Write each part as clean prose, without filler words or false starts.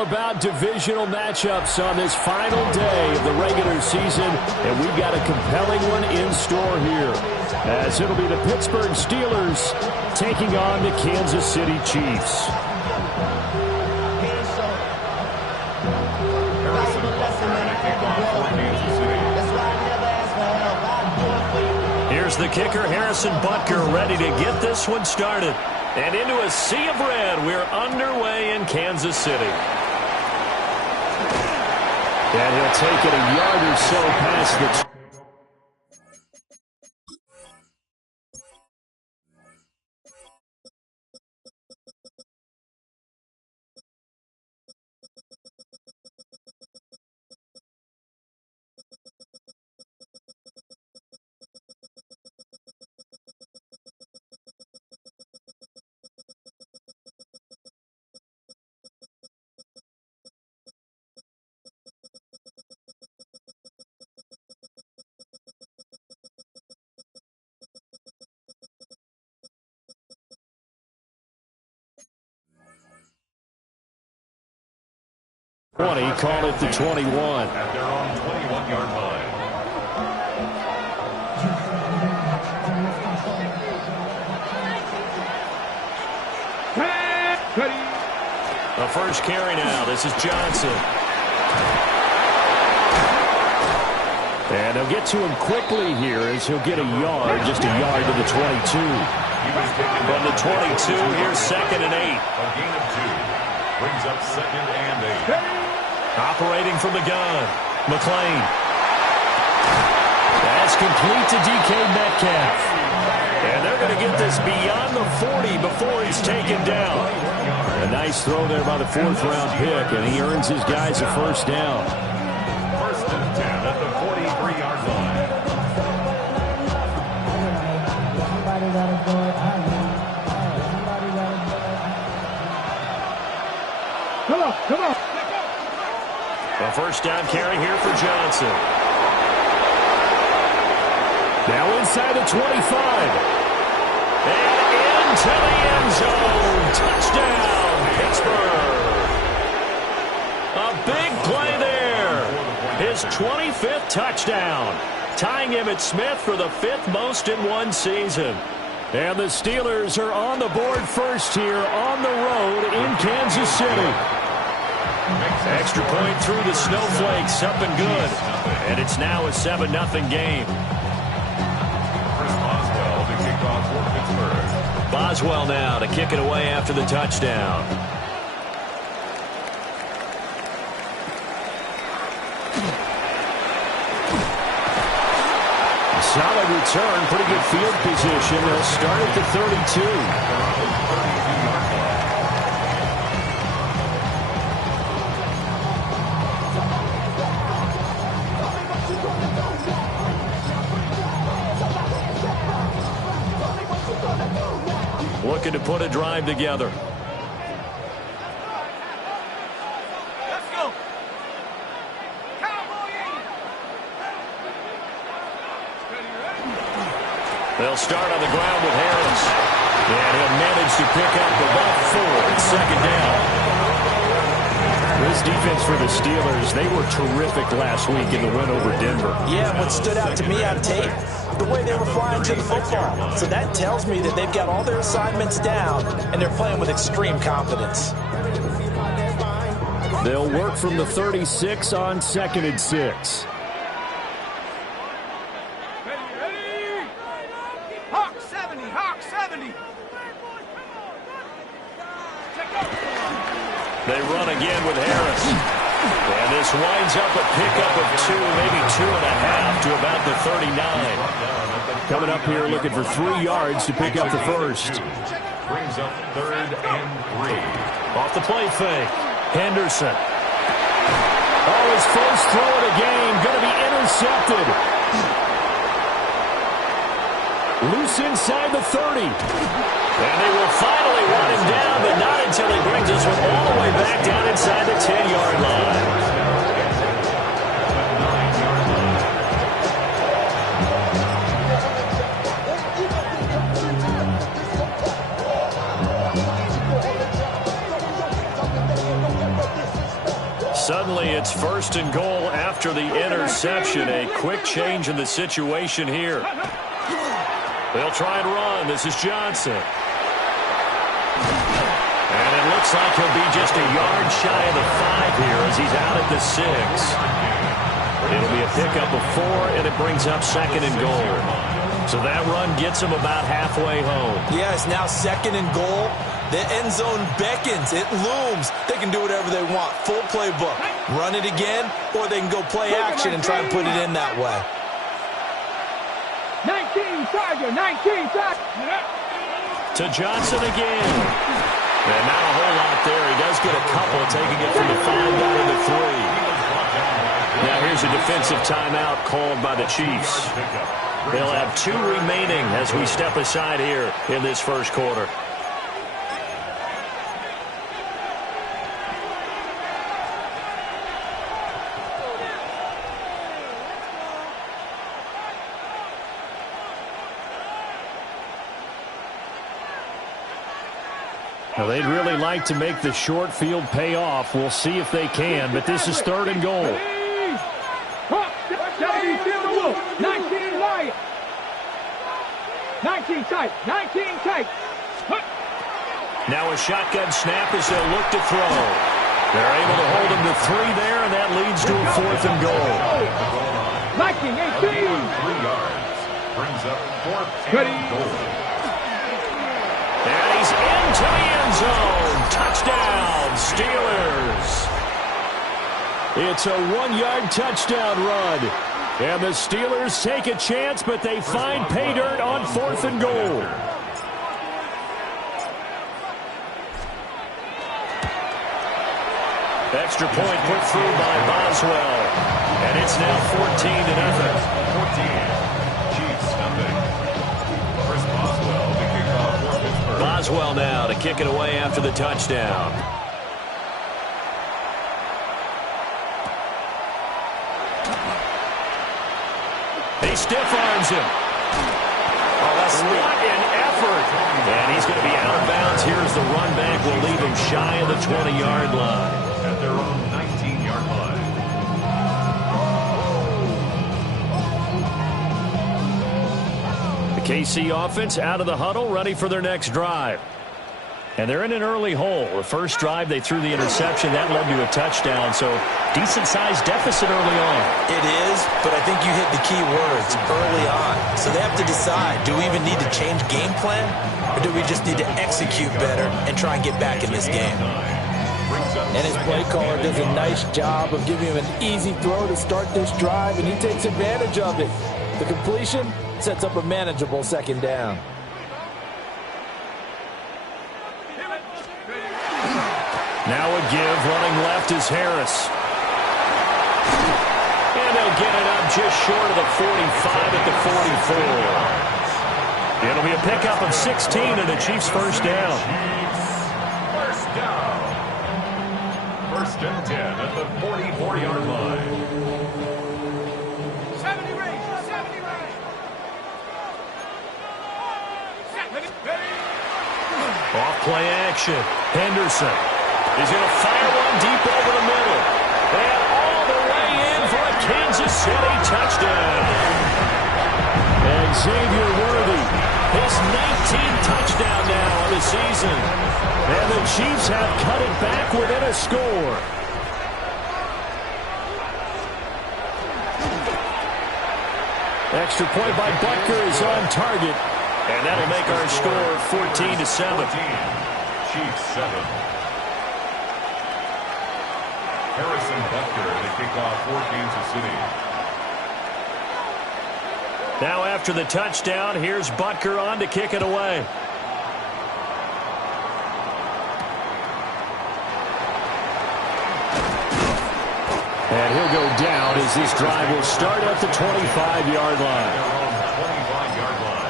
all about divisional matchups on this final day of the regular season, and we've got a compelling one in store here, as it'll be the Pittsburgh Steelers taking on the Kansas City Chiefs. Here's the kicker, Harrison Butker, ready to get this one started. And into a sea of red, we're underway in Kansas City. And he'll take it a yard or so past the... Call it the 21. At their own 21-yard line. The first carry now. This is Johnson. And he'll get to him quickly here as he'll get a yard, just a yard to the 22. From the 22, here's 2nd and 8. A gain of 2. Brings up 2nd and 8. Operating from the gun, McLean. That's complete to DK Metcalf. And they're going to get this beyond the 40 before he's taken down. A nice throw there by the 4th-round pick, and he earns his guys a first down. 1st and 10 at the 43-yard line. Come on. A first down carry here for Johnson. Now inside the 25. And into the end zone. Touchdown, Pittsburgh. A big play there. His 25th touchdown. Tying Emmitt Smith for the 5th most in one season. And the Steelers are on the board first here on the road in Kansas City. Extra point through the snowflakes, up and good. And it's now a 7-0 game. Chris Boswell to kick off for Pittsburgh. Boswell now to kick it away after the touchdown. Solid return, pretty good field position. They'll start at the 32. Looking to put a drive together. Let's go. They'll start on the ground with Harris. And he'll manage to pick up about 4. It's 2nd down. This defense for the Steelers, they were terrific last week in the win over Denver. Yeah, what stood out to me on tape, the way they were flying to the football. So that tells me that they've got all their assignments down, and they're playing with extreme confidence. They'll work from the 36 on 2nd and 6. Ready. Hawk 70, Hawk 70. They run again with Harris. And this winds up a pickup of 2, maybe 2.5 to about the 39. Coming up here looking for 3 yards to pick up the first. Brings up 3rd and 3. Off the play fake. Henderson. Oh, his first throw of the game going to be intercepted. Loose inside the 30. And they will finally run him down, but not until he brings this one all the way back down inside the 10-yard line. Suddenly, it's 1st and goal after the interception. A quick change in the situation here. They'll try and run. This is Johnson. And it looks like he'll be just a yard shy of the 5 here as he's out at the 6. It'll be a pickup of 4, and it brings up 2nd and goal. So that run gets him about halfway home. Yeah, it's now 2nd and goal. The end zone beckons. It looms. They can do whatever they want. Full playbook. Run it again, or they can go play action and try and put it in that way. 19 Tiger, 19 Tiger. To Johnson again. And not a whole lot there. He does get a couple, taking it from the 5 down to the 3. Now here's a defensive timeout called by the Chiefs. They'll have 2 remaining as we step aside here in this first quarter. Now, they'd really like to make the short field pay off. We'll see if they can, but this is 3rd and goal. 19 Lion. 19 tight. 19 tight. Now a shotgun snap as they'll look to throw. They're able to hold him to 3 there, and that leads to a 4th and goal. 19, 18. 3 yards. Brings up 4th and goal. And he's into the end zone. Touchdown, Steelers. It's a 1-yard touchdown run. And the Steelers take a chance, but they find pay dirt on 4th and goal. Extra point put through by Boswell. And it's now 14-0. 14. Chiefs, nothing. Chris Boswell, the kickoff for Pittsburgh. Boswell now to kick it away after the touchdown. He stiff arms him. Oh, that's sweet. What an effort. And he's going to be out of bounds. Here's the run back. Will leave him shy of the 20-yard line. At their own 19-yard line. The KC offense out of the huddle, ready for their next drive. And they're in an early hole. The first drive, they threw the interception. That led to a touchdown, so decent-sized deficit early on. It is, but I think you hit the key words, early on. So they have to decide, do we even need to change game plan, or do we just need to execute better and try and get back in this game? And his play caller does a nice job of giving him an easy throw to start this drive, and he takes advantage of it. The completion sets up a manageable 2nd down. Now a give, running left is Harris. And they'll get it up just short of the 45 at the 44. It'll be a pickup of 16 and the Chiefs' first down. First down. 1st and 10 at the 44-yard line. 70 range. 70 range. Off play action. Henderson. He's going to fire one deep over the middle. And all the way in for a Kansas City touchdown. And Xavier Worthy, his 19th touchdown now on the season. And the Chiefs have cut it back within a score. Extra point by Butker is on target. And that'll make our score 14-7. Chiefs 7. Harrison Butker to kick off for Kansas City. Now after the touchdown, here's Butker on to kick it away. And he'll go down as this drive will start at the 25-yard line. 25-yard line.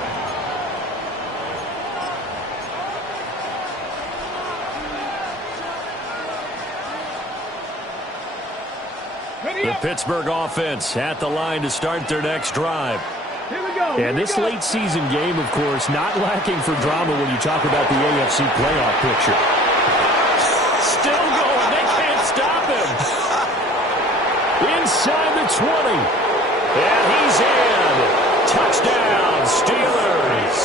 The Pittsburgh offense at the line to start their next drive. Here we go. And this late season game, of course, not lacking for drama when you talk about the AFC playoff picture. Still going. They can't stop him. 20. And he's in. Touchdown, Steelers.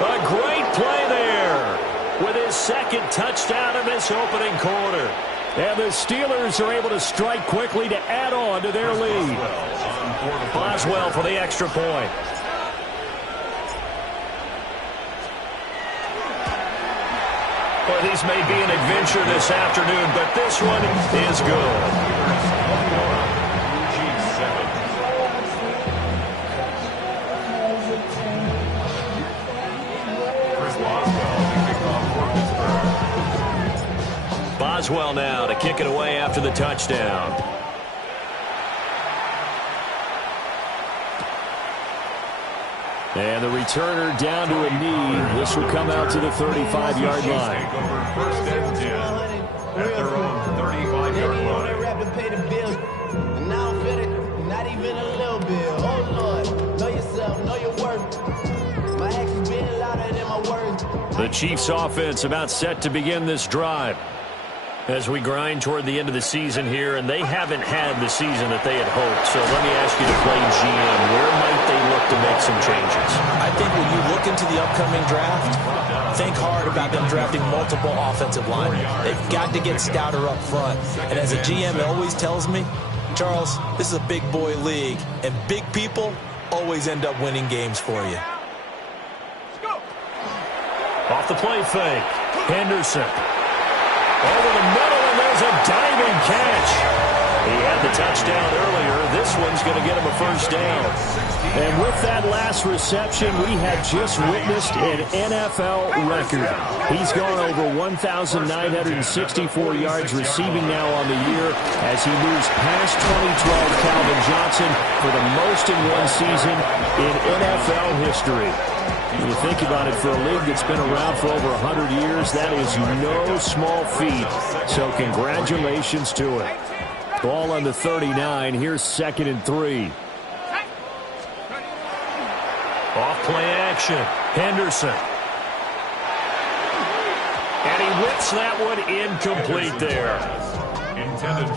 A great play there with his second touchdown in this opening quarter. And the Steelers are able to strike quickly to add on to their lead. Boswell for the extra point. Well, these may be an adventure this afternoon, but this one is good. Boswell now to kick it away after the touchdown. And the returner down to a knee. This will come out to the 35-yard line. First and 10 at their own 35-yard line. Now fit it, not even a little bit. Oh, Lord, know yourself, know your worth. My actions being louder than my words. The Chiefs offense about set to begin this drive as we grind toward the end of the season here, and they haven't had the season that they had hoped. So let me ask you to play GM. Where might they look to make some changes? I think when you look into the upcoming draft, think hard about them drafting multiple offensive linemen. They've got to get stouter up front. And as a GM always tells me, Charles, this is a big boy league, and big people always end up winning games for you. Off the play fake, Henderson. Over the middle, and there's a diving catch. He had the touchdown earlier. This one's going to get him a first down. And with that last reception, we have just witnessed an NFL record. He's gone over 1,964 yards receiving now on the year as he moves past 2012 Calvin Johnson for the most in one season in NFL history. When you think about it, for a league that's been around for over 100 years, that is no small feat. So congratulations to it. Ball on the 39. Here's 2nd and 3. Off play action. Henderson. And he whips that one incomplete there.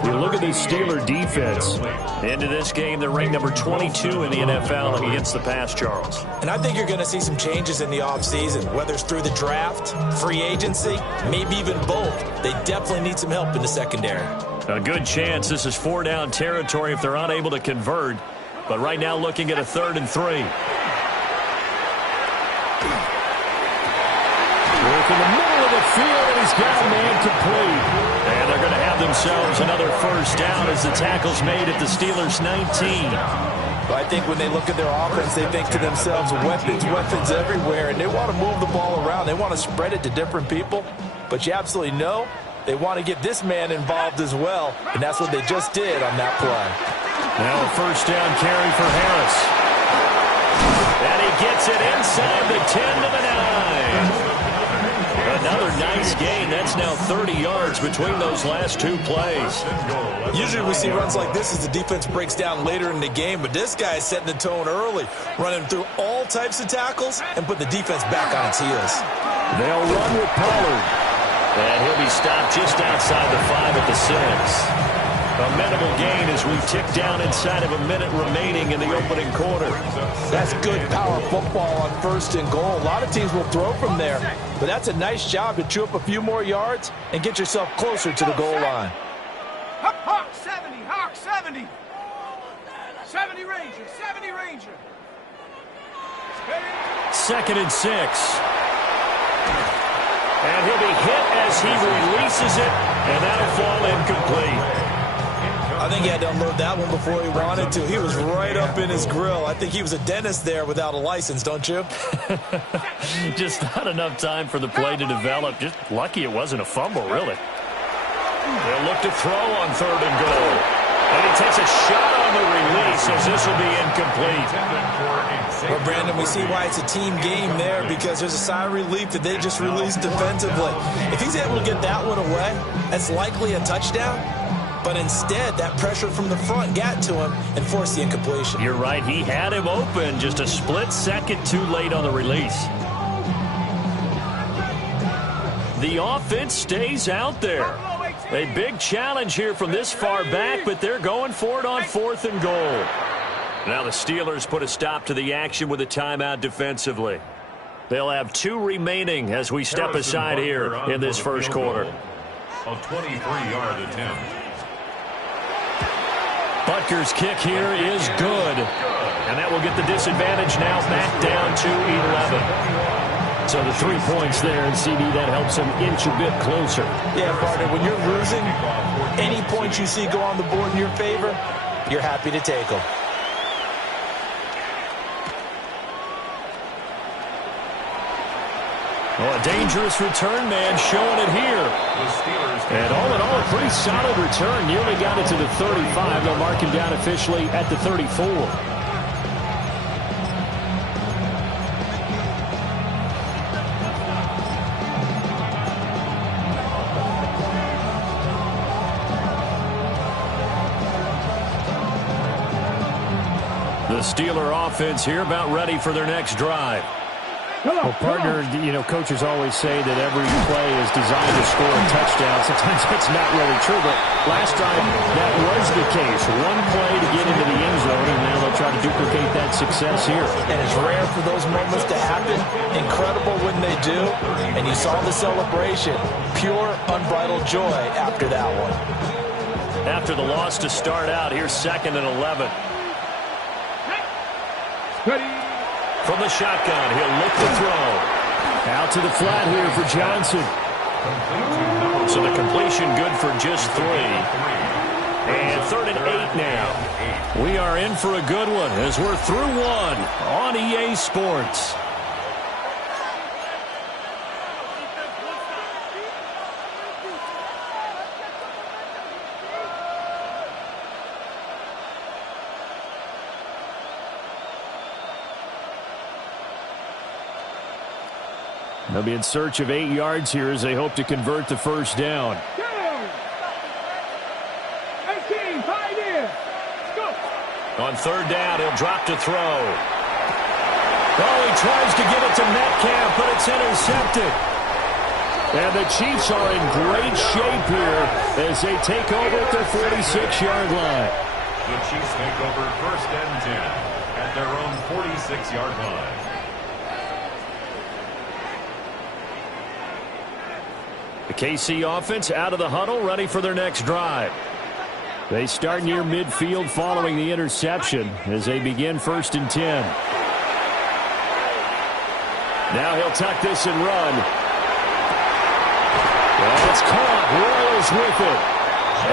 You look at this Steeler defense. Into this game, they're ranked number 22 in the NFL against the pass, Charles. And I think you're going to see some changes in the offseason, whether it's through the draft, free agency, maybe even both. They definitely need some help in the secondary. A good chance this is 4-down territory if they're unable to convert. But right now looking at a 3rd and 3. Work in the middle of the field, and he's got a man complete. And they're going to have themselves another first down as the tackle's made at the Steelers' 19. Well, I think when they look at their offense, they think to themselves, weapons everywhere, and they want to move the ball around. They want to spread it to different people. But you absolutely know they want to get this man involved as well, and that's what they just did on that play. Now a first down carry for Harris. And he gets it inside the 10 to the 9. Another nice gain. That's now 30 yards between those last two plays. Usually we see runs like this as the defense breaks down later in the game, but this guy is setting the tone early, running through all types of tackles and put the defense back on its heels. They'll run with Pollard. And he'll be stopped just outside the 5 at the 6. A minimal gain as we tick down inside of a minute remaining in the opening quarter. That's good power football on 1st and goal. A lot of teams will throw from there, but that's a nice job to chew up a few more yards and get yourself closer to the goal line. Hawk 70, Hawk 70. 70 Ranger, 70 Ranger. 2nd and 6. And he'll be hit as he releases it, and that'll fall incomplete. I think he had to unload that one before he wanted to. He was right up in his grill. I think he was a dentist there without a license, don't you? Just not enough time for the play to develop. Just lucky it wasn't a fumble, really. They'll look to throw on 3rd and goal. And he takes a shot on the release as this will be incomplete. Well, Brandon, we see why it's a team game there because there's a sigh of relief that they just released defensively. If he's able to get that one away, that's likely a touchdown. But instead, that pressure from the front got to him and forced the incompletion. You're right. He had him open. Just a split second too late on the release. The offense stays out there. A big challenge here from this far back, but they're going for it on 4th and goal. Now the Steelers put a stop to the action with a timeout defensively. They'll have 2 remaining as we step aside here in this first quarter. A 23-yard attempt. Butker's kick here is good. And that will get the disadvantage now back down to 11. So the 3 points there, and CD, that helps them inch a bit closer. Yeah, partner, when you're losing, any points you see go on the board in your favor, you're happy to take them. Oh, a dangerous return man showing it here. And all in all, a pretty solid return. Nearly got it to the 35. They'll mark him down officially at the 34. The Steeler offense here about ready for their next drive. Well, partner, you know, coaches always say that every play is designed to score a touchdown. Sometimes that's not really true, but last time that was the case. One play to get into the end zone, and now they'll try to duplicate that success here. And it's rare for those moments to happen. Incredible when they do. And you saw the celebration. Pure, unbridled joy after that one. After the loss to start out, here's 2nd and 11. Ready. From the shotgun, he'll look to throw. Out to the flat here for Johnson. So the completion good for just 3. And 3rd and 8 now. We are in for a good one as we're through 1 on EA Sports. They'll be in search of 8 yards here as they hope to convert the first down. 18, 5 in. Go. On 3rd down, he'll drop to throw. Oh, he tries to get it to Metcalf, but it's intercepted. And the Chiefs are in great shape here as they take over at their 46-yard line. The Chiefs take over 1st and 10 at their own 46-yard line. The KC offense out of the huddle, ready for their next drive. They start near midfield following the interception as they begin 1st and 10. Now he'll tuck this and run. And it's caught. Royals with it.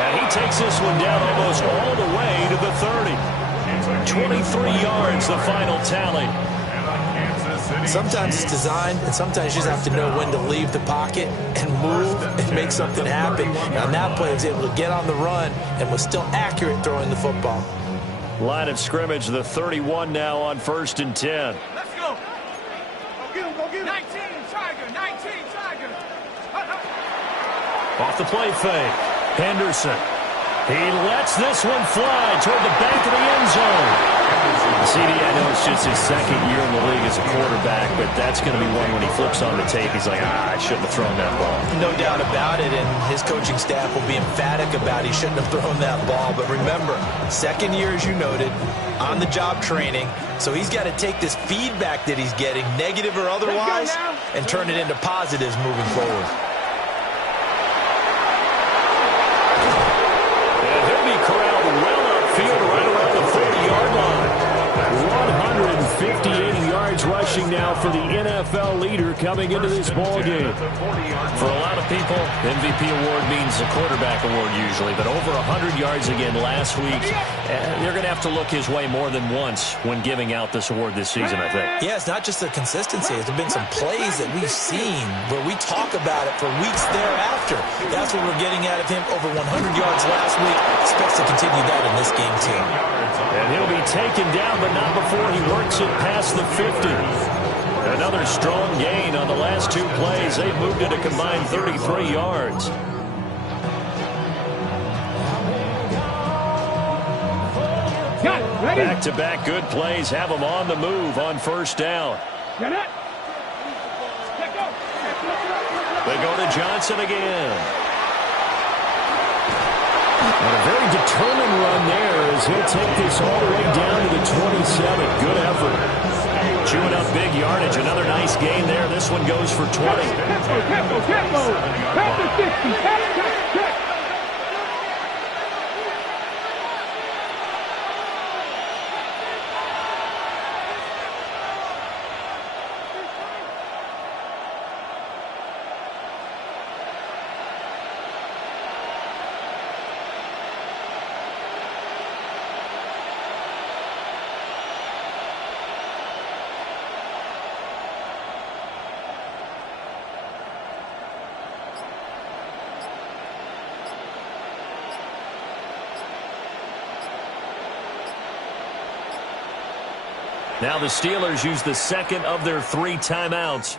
And he takes this one down almost all the way to the 30. 23 yards, the final tally. Sometimes it's designed, and sometimes you just have to know when to leave the pocket and move and make something happen. And on that play, he was able to get on the run and was still accurate throwing the football. Line of scrimmage, the 31 now on 1st and 10. Let's go. Go get him, go get him. 19, Tiger, 19, Tiger. Off the play fake. Henderson. He lets this one fly toward the back of the end zone. CD, I know it's just his 2nd year in the league as a quarterback, but that's going to be one when he flips on the tape. He's like, I shouldn't have thrown that ball. No doubt about it, and his coaching staff will be emphatic about he shouldn't have thrown that ball. But remember, 2nd year, as you noted, on-the-job training, so he's got to take this feedback that he's getting, negative or otherwise, and turn it into positives moving forward. And he'll be corralled well upfield right around the 30-yard line. 158 yards rushing now for the NFL leader coming into this ball game. For a lot of people, MVP award means a quarterback award usually, but over 100 yards again last week. They're going to have to look his way more than once when giving out this award this season, I think. Yeah, it's not just the consistency. There's been some plays that we've seen where we talk about it for weeks thereafter. That's what we're getting out of him. Over 100 yards last week. Expects to continue that in this game, too. And he'll be taken down, but not before he works it past the 50. Another strong gain on the last 2 plays. They've moved it a combined 33 yards. Back-to-back good plays have them on the move on 1st down. They go to Johnson again. And a very determined run there as he'll take this all the way down to the 27. Good effort. Chewing up big yardage. Another nice gain there. This one goes for 20. Tempo. Past the 60. Now the Steelers use the second of their 3 timeouts.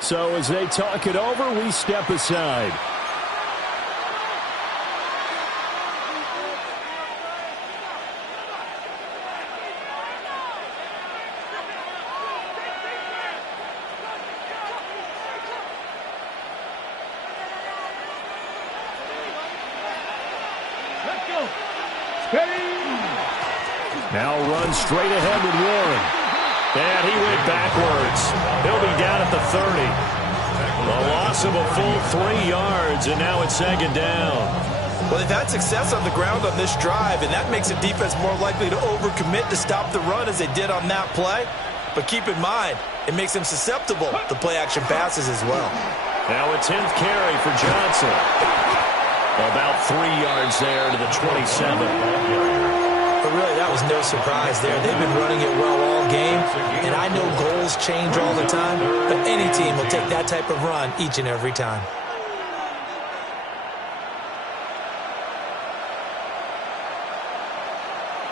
So as they talk it over, we step aside. Let's go. Steady. Now run straight ahead with Warren. And he went backwards. He'll be down at the 30. A loss of a full 3 yards, and now it's second down. Well, they've had success on the ground on this drive, and that makes a defense more likely to overcommit to stop the run as they did on that play. But keep in mind, it makes them susceptible to play-action passes as well. Now a 10th carry for Johnson. About 3 yards there to the 27. But really, that was no surprise there. They've been running it well all game, and I know goals change all the time, but any team will take that type of run each and every time.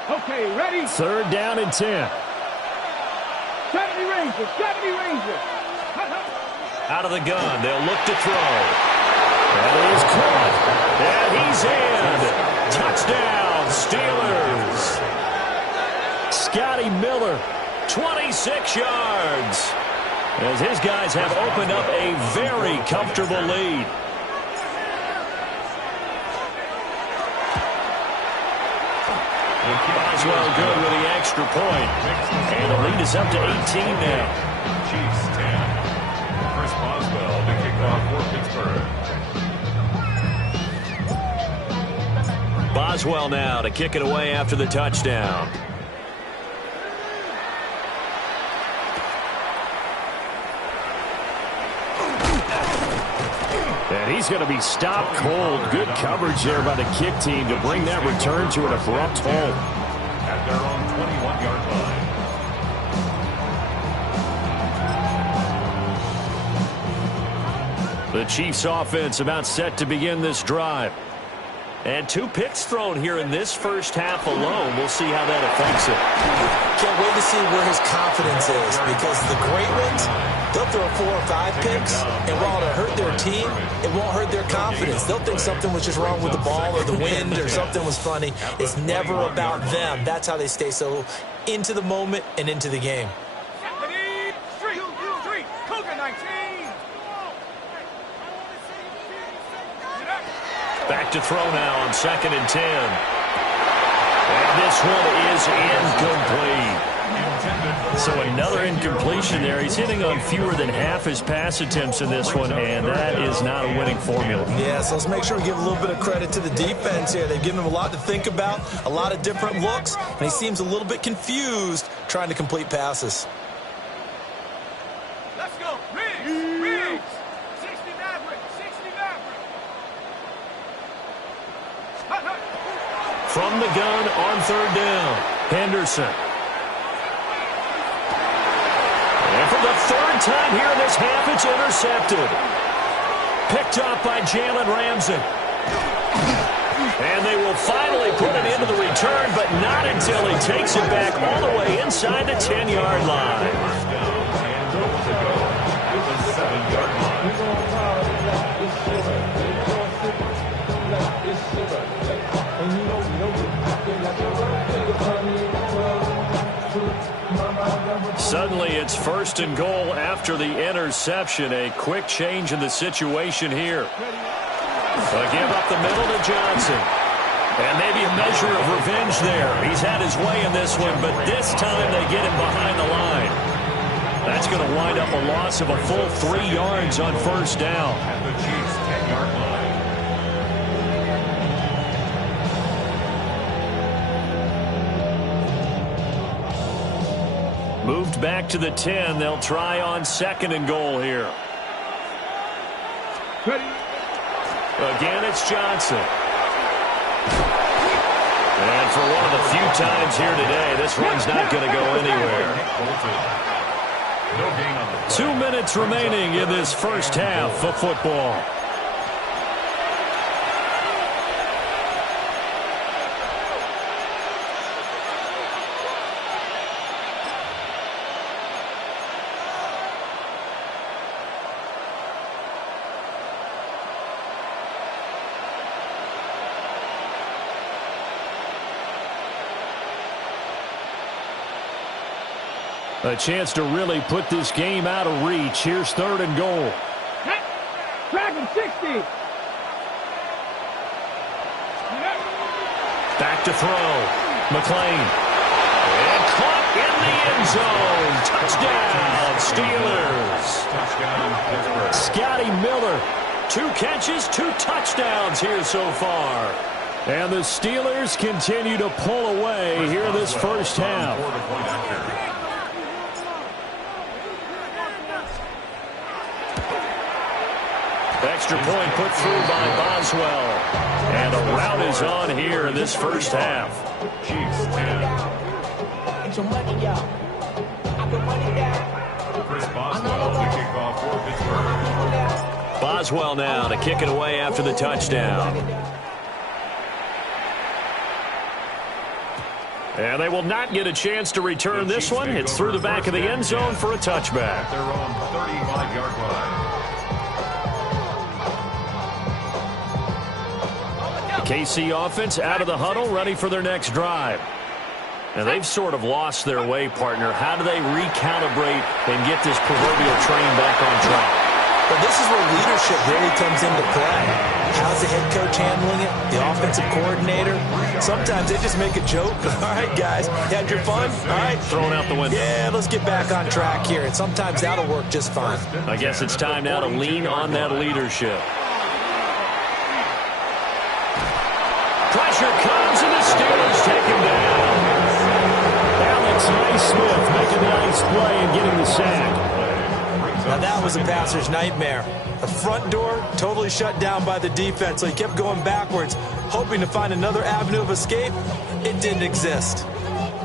Okay, ready? 3rd down and 10. 70 Rangers. Out of the gun, they'll look to throw. That is caught. And he's in. Touchdown, Steelers. Scotty Miller. 26 yards. As his guys have opened up a very comfortable lead. Boswell good with the extra point. And the lead is up to 18 now. Chiefs 10. Chris Boswell to kick off for Pittsburgh. Boswell now to kick it away after the touchdown. And he's going to be stopped cold. Good coverage there by the kick team to bring that return to an abrupt halt. At their own 21-yard line. The Chiefs offense about set to begin this drive. And 2 picks thrown here in this first half alone. We'll see how that affects it. Can't wait to see where his confidence is, because the great ones, they'll throw 4 or 5 picks, and while it'll hurt their team, it won't hurt their confidence. They'll think something was just wrong with the ball or the wind or something was funny. It's never about them. That's how they stay so into the moment and into the game. Street, Cougar 19. Back to throw now on 2nd and 10. And this one is incomplete. So another incompletion there. He's hitting on fewer than half his pass attempts in this one, and that is not a winning formula. Yeah, so let's make sure we give a little bit of credit to the defense here. They've given him a lot to think about, a lot of different looks, and he seems a little bit confused trying to complete passes. Let's go. Riggs. 60 Maverick. From the gun on 3rd down, Henderson. And for the 3rd time here in this half, it's intercepted. Picked up by Jalen Ramsey. And they will finally put it into the return, but not until he takes it back all the way inside the 10-yard line. Suddenly it's 1st and goal after the interception. A quick change in the situation here. They'll give up the middle to Johnson. And maybe a measure of revenge there. He's had his way in this one, but this time they get him behind the line. That's going to wind up a loss of a full 3 yards on first down. At the Chiefs' 10-yard line. Moved back to the 10. They'll try on 2nd and goal here. Again, it's Johnson. And for one of the few times here today, this run's not going to go anywhere. 2 minutes remaining in this first half of football. A chance to really put this game out of reach. Here's 3rd and goal. Dragon 60. Back to throw. McLean. And caught in the end zone. Touchdown, Steelers. Touchdown, Pittsburgh. Scotty Miller. 2 catches, 2 touchdowns here so far. And the Steelers continue to pull away here in this first half. Extra point put through by Boswell. And a rout is on here in this first half. Chiefs 10. Chris Boswell to kick off for Pittsburgh. Boswell now to kick it away after the touchdown. And they will not get a chance to return this one. It's through the back of the end zone for a touchback. At their own 35-yard line. KC offense out of the huddle, ready for their next drive. Now, they've sort of lost their way, partner. How do they recalibrate and get this proverbial train back on track? But this is where leadership really comes into play. How's the head coach handling it? The offensive coordinator? Sometimes they just make a joke. All right, guys, you had your fun? All right. Thrown out the window. Yeah, let's get back on track here. And sometimes that'll work just fine. I guess it's time now to lean on that leadership. Pressure comes, and the Steelers take him down. Alex Highsmith making the nice play and getting the sack. Now that was a passer's nightmare. The front door totally shut down by the defense, so he kept going backwards, hoping to find another avenue of escape. It didn't exist.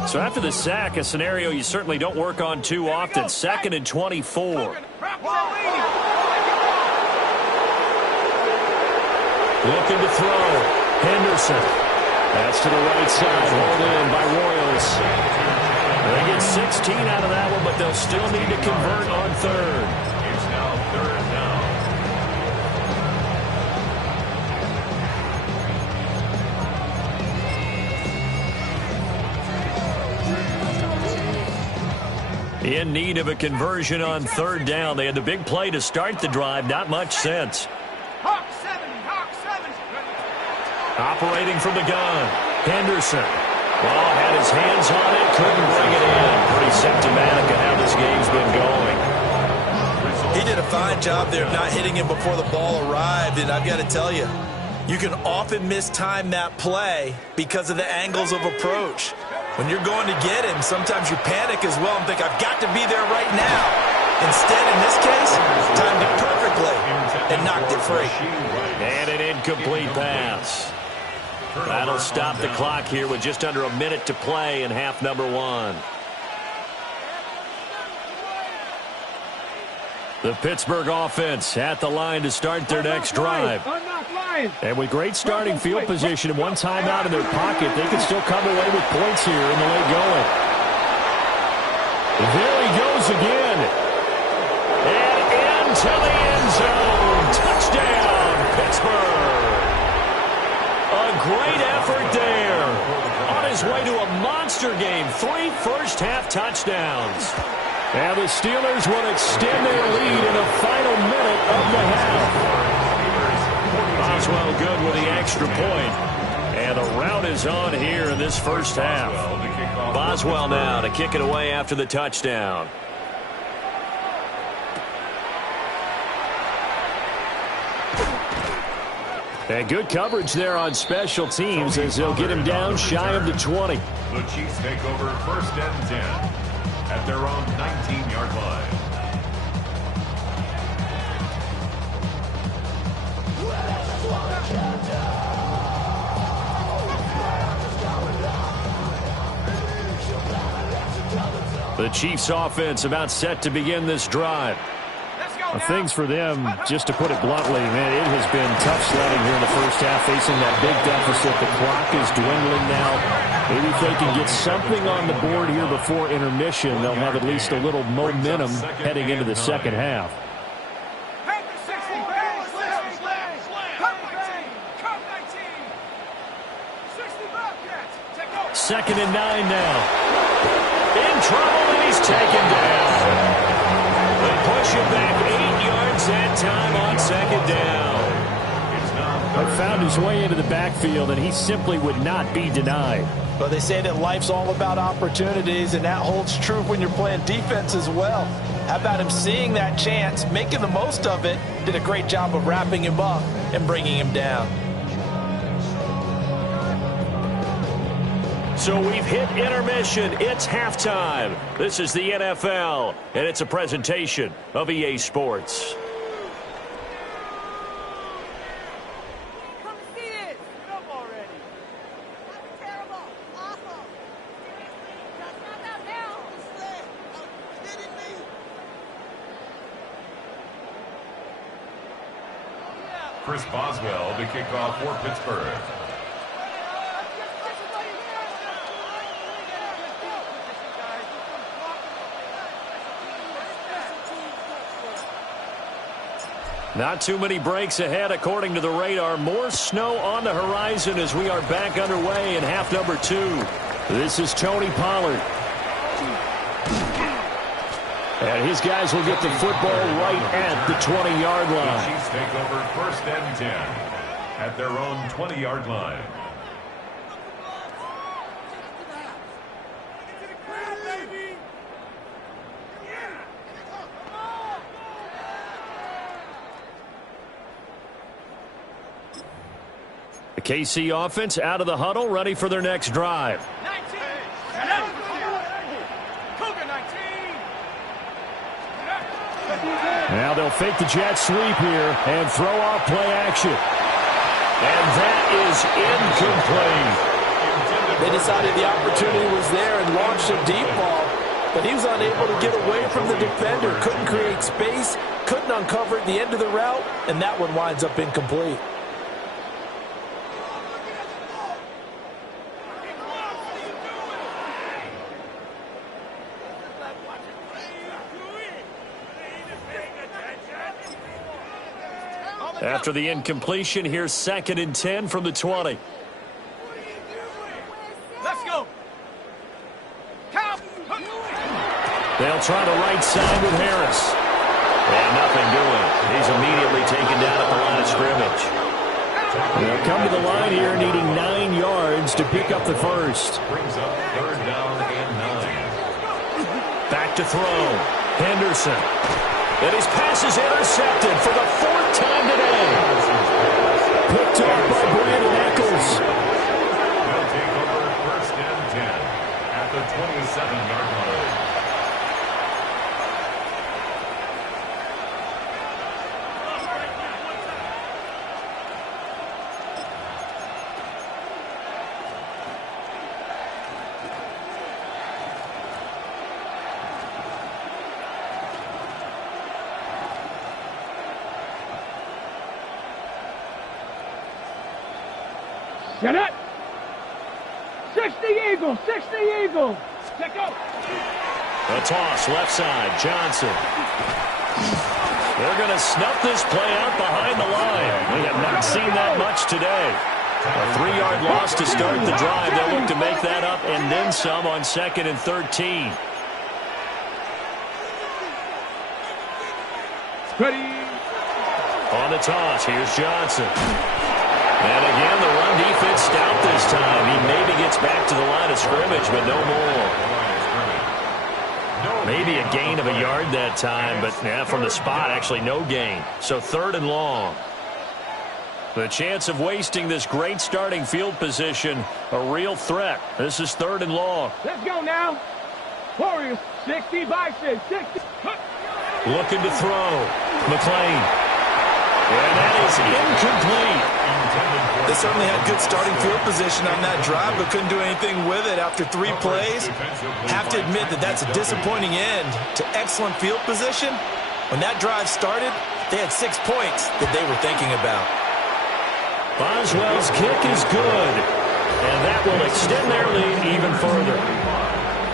So after the sack, a scenario you certainly don't work on too often. 2nd and 24. Looking to throw. Henderson. That's to the right side. Hauled in by Royals. They get 16 out of that one, but they'll still need to convert on 3rd. It's now 3rd down. In need of a conversion on 3rd down. They had the big play to start the drive. Not much sense. Hawk 70, Hawk 70. Operating from the gun. Henderson. Well, had his hands on it. Couldn't bring it in. Pretty symptomatic of how this game's been going. He did a fine job there of not hitting him before the ball arrived. And I've got to tell you, you can often mistime that play because of the angles of approach. When you're going to get him, sometimes you panic as well and think, I've got to be there right now. Instead, in this case, timed it perfectly and knocked it free. And an incomplete pass. That'll stop the clock here with just under a minute to play in half number 1. The Pittsburgh offense at the line to start their next drive. And with great starting field position and one timeout in their pocket, they can still come away with points here in the late going. There he goes again. And into the end zone. Touchdown, Pittsburgh. A great effort there. On his way to a monster game. 3 first-half touchdowns. And the Steelers will extend their lead in the final minute of the half. Boswell good with the extra point. And a round is on here in this first half. Boswell now to kick it away after the touchdown. And good coverage there on special teams as they'll get him down shy of the 20. The Chiefs take over 1st and 10 at their own 19-yard line. The Chiefs offense about set to begin this drive. Things for them, just to put it bluntly, man, it has been tough sledding here in the first half, facing that big deficit. The clock is dwindling now. Maybe if they can get something on the board here before intermission, they'll have at least a little momentum heading into the second half. Second and 9 now. In trouble, and he's taken down. They push him back 8 yards that time on second down. But found his way into the backfield, and he simply would not be denied. But they say that life's all about opportunities, and that holds true when you're playing defense as well. How about him seeing that chance, making the most of it, did a great job of wrapping him up and bringing him down. So we've hit intermission. It's halftime. This is the NFL, and it's a presentation of EA Sports. Come see this. Get up already. That's terrible. Awful. Seriously, that's not that now. Are you kidding me? Chris Boswell to kick off for Pittsburgh. Not too many breaks ahead, according to the radar. More snow on the horizon as we are back underway in half number 2. This is Tony Pollard. And his guys will get the football right at the 20-yard The line. Chiefs take over 1st and 10 at their own 20-yard line. The KC offense out of the huddle, ready for their next drive. 19. Cougar 19. Now they'll fake the jet sweep here and throw off play action. And that is incomplete. They decided the opportunity was there and launched a deep ball, but he was unable to get away from the defender, couldn't create space, couldn't uncover at the end of the route, and that one winds up incomplete. After the incompletion, here's 2nd and 10 from the 20. Let's go. They'll try the right side with Harris. And nothing doing. He's immediately taken down at the line of scrimmage. They'll come to the line here needing 9 yards to pick up the first. Brings up 3rd down and 9. Back to throw. Henderson. And his pass is intercepted for the 4th time today. Picked off by Brandon Eccles. They'll take over 1st and 10 at the 27-yard line. Get it. 60 Eagles. 60 Eagles. Check out. A toss left side. Johnson. They're going to snuff this play out behind the line. We have not seen that much today. A 3-yard loss to start the drive. They'll look to make that up and then some on 2nd and 13. Ready. On the toss, here's Johnson. And again, the run defense stout this time. He Gets back to the line of scrimmage, but no more. Maybe a gain of a yard that time, but from the spot, actually no gain. So 3rd and long. The chance of wasting this great starting field position, a real threat. This is 3rd and long. Let's go now. Warriors, 60 by 6. 60. Looking to throw. McLean. And that is incomplete. They certainly had good starting field position on that drive, but couldn't do anything with it after 3 plays. Have to admit that that's a disappointing end to excellent field position. When that drive started, they had 6 points that they were thinking about. Boswell's kick is good, and that will extend their lead even further.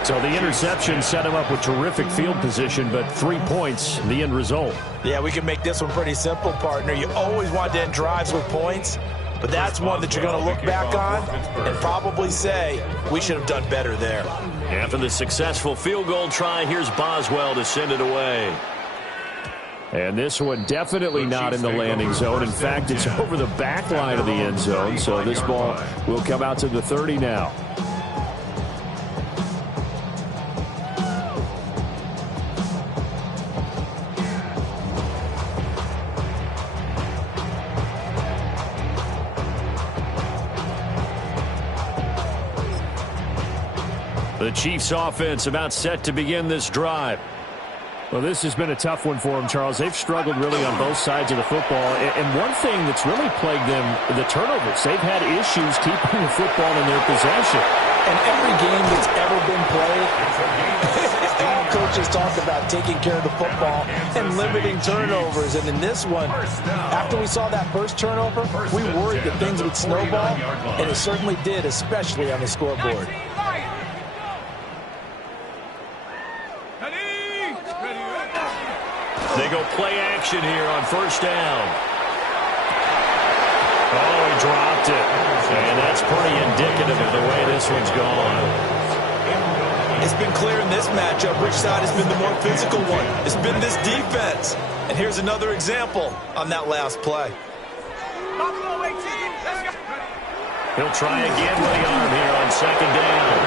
So the interception set him up with terrific field position, but 3 points, the end result. Yeah, we can make this one pretty simple, partner. You always want to end drives with points, but that's one that you're going to look back on and probably say, we should have done better there. After the successful field goal try, here's Boswell to send it away. And this one definitely not in the landing zone. In fact, it's over the back line of the end zone, so this ball will come out to the 30 now. The Chiefs offense about set to begin this drive. Well, this has been a tough one for them, Charles. They've struggled really on both sides of the football. And one thing that's really plagued them, the turnovers. They've had issues keeping the football in their possession. And every game that's ever been played, all coaches talk about taking care of the football and limiting turnovers. And in this one, after we saw that first turnover, we worried that things would snowball, and it certainly did, especially on the scoreboard. They go play action here on 1st down. Oh, he dropped it. And that's pretty indicative of the way this one's gone. It's been clear in this matchup which side has been the more physical one. It's been this defense. And here's another example on that last play. He'll try again with the arm here on 2nd down.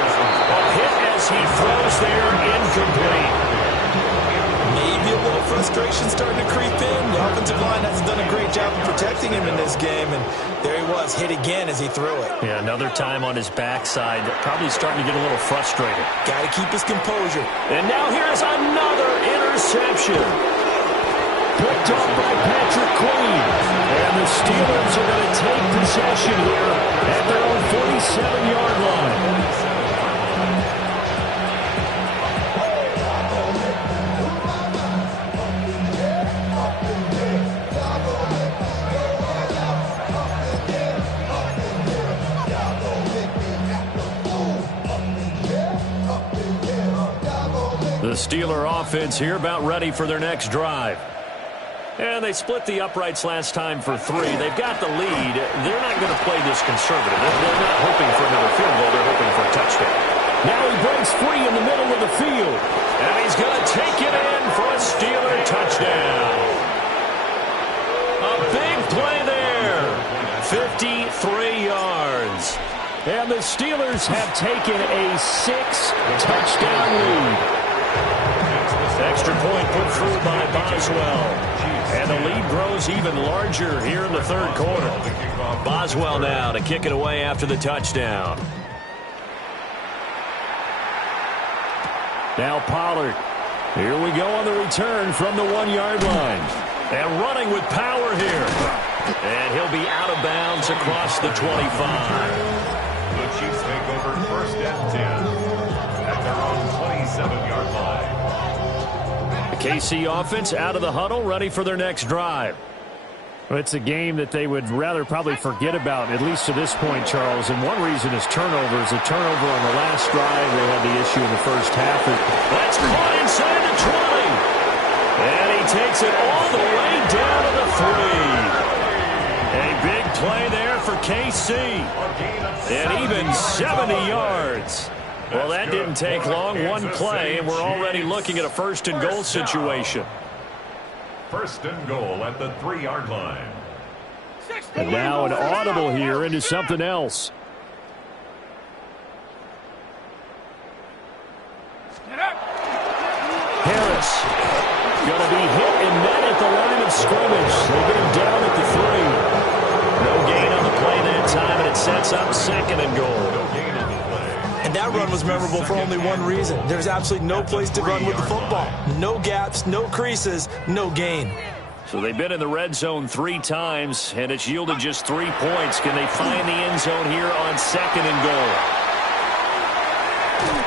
A hit as he throws there, incomplete. Maybe a little frustration starting to creep in. The offensive line hasn't done a great job of protecting him in this game, and there he was, hit again as he threw it. Yeah, another time on his backside, probably starting to get a little frustrated. Got to keep his composure. And now here's another interception. Picked off by Patrick Queen. And the Steelers are going to take possession here at their own 47-yard line. The Steeler offense here about ready for their next drive. And they split the uprights last time for 3. They've got the lead. They're not going to play this conservative. They're not hoping for another field goal. They're hoping for a touchdown. Now he breaks free in the middle of the field. And he's going to take it in for a Steeler touchdown. A big play there. 53 yards. And the Steelers have taken a 6-touchdown lead. Extra point put through by Boswell. And the lead grows even larger here in the 3rd quarter. Boswell now to kick it away after the touchdown. Now Pollard. Here we go on the return from the 1-yard line. And running with power here. And he'll be out of bounds across the 25. The Chiefs take over 1st and 10 at their own 27-yard line. KC offense out of the huddle, ready for their next drive. Well, it's a game that they would rather probably forget about, at least to this point, Charles. And one reason is turnovers. A turnover on the last drive, they had the issue in the first half. That's caught inside the 20. And he takes it all the way down to the 3. A big play there for KC. And even 70 yards. Well, that didn't take long. One play, and we're already looking at a 1st and goal situation. 1st and goal at the 3-yard line. And now an audible here into something else. Harris going to be hit and met at the line of scrimmage. They get him down at the 3. No gain on the play that time, and it sets up 2nd and goal. And that run was memorable for only one reason. There's absolutely no place to run with the football. No gaps, no creases, no gain. So they've been in the red zone 3 times, and it's yielded just 3 points. Can they find the end zone here on 2nd and goal?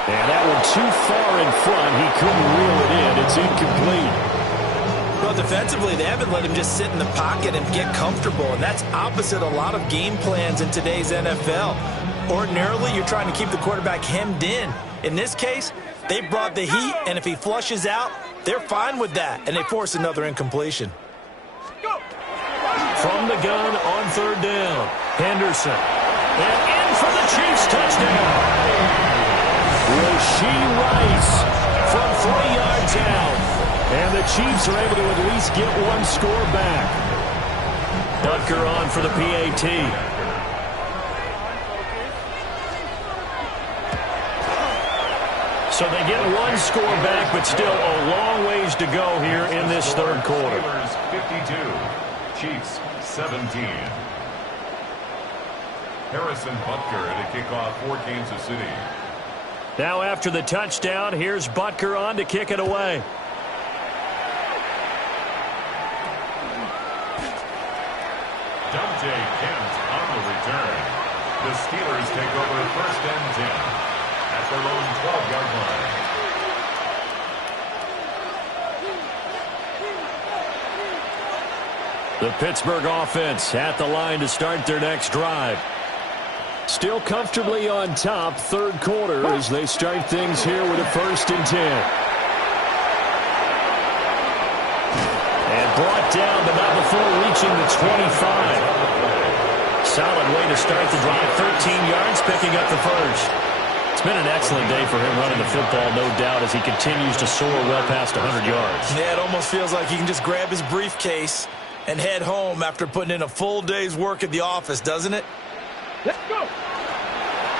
And that one too far in front. He couldn't reel it in. It's incomplete. Well, defensively, they haven't let him just sit in the pocket and get comfortable, and that's opposite a lot of game plans in today's NFL. Ordinarily, you're trying to keep the quarterback hemmed in. In this case, they brought the heat, and if he flushes out, they're fine with that, and they force another incompletion. From the gun on 3rd down, Henderson. And in for the Chiefs touchdown. Rashee Rice from 3 yards out. And the Chiefs are able to at least get 1 score back. Butker on for the PAT. So they get 1 score back, but still a long ways to go here in this 3rd quarter. 52, Chiefs 17. Harrison Butker at a kickoff for Kansas City. Now after the touchdown, here's Butker on to kick it away. Dante Kent on the return. The Steelers take over 1st and 10 at their own 12-yard line. The Pittsburgh offense at the line to start their next drive. Still comfortably on top, 3rd quarter as they start things here with a 1st and 10. And brought down, but not before reaching the 25. Solid way to start the drive, 13 yards, picking up the 1st. It's been an excellent day for him running the football, no doubt, as he continues to soar well past 100 yards. Yeah, it almost feels like he can just grab his briefcase and head home after putting in a full day's work at the office, doesn't it? Let's go.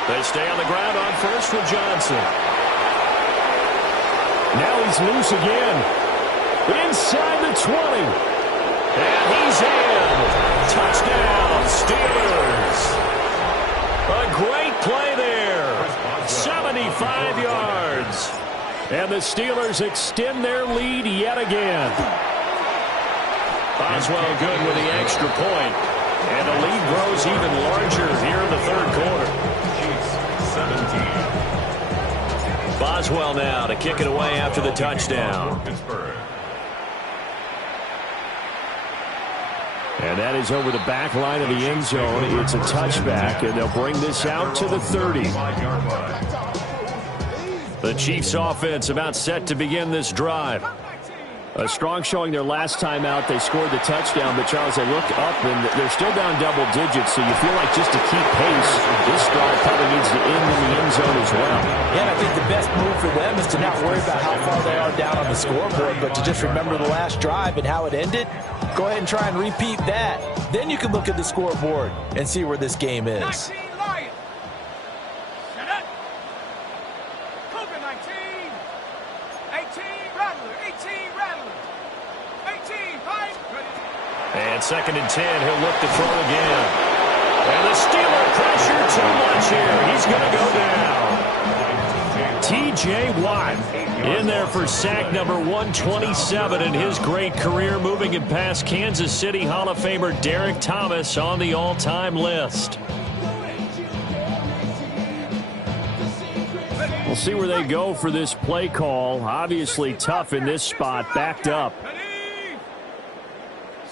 They stay on the ground on 1st with Johnson. Now he's loose again. Inside the 20. And he's in. Touchdown, Steelers. A great play there. 75 yards. And the Steelers extend their lead yet again. Boswell good with the extra point. And the lead grows even larger here in the 3rd quarter. Chiefs 17. Boswell now to kick it away after the touchdown. Pittsburgh. And that is over the back line of the end zone. It's a touchback, and they'll bring this out to the 30. 5-yard line. The Chiefs offense about set to begin this drive. A strong showing their last time out. They scored the touchdown, but Charles, they look up and they're still down double digits, so you feel like just to keep pace, this drive probably needs to end in the end zone as well. Yeah, and I think the best move for them is to not worry about how far they are down on the scoreboard, but to just remember the last drive and how it ended. Go ahead and try and repeat that. Then you can look at the scoreboard and see where this game is. 19 Lions. Set up. Cougar 19. 18 Rattler. 18 Rattler. 18 Pike. And 2nd and 10, he'll look to throw again. And the Steeler pressure too much here. He's going to go down. T.J. Watt in there for sack number 127 in his great career, moving him past Kansas City Hall of Famer Derek Thomas on the all-time list. We'll see where they go for this play call. Obviously tough in this spot, backed up.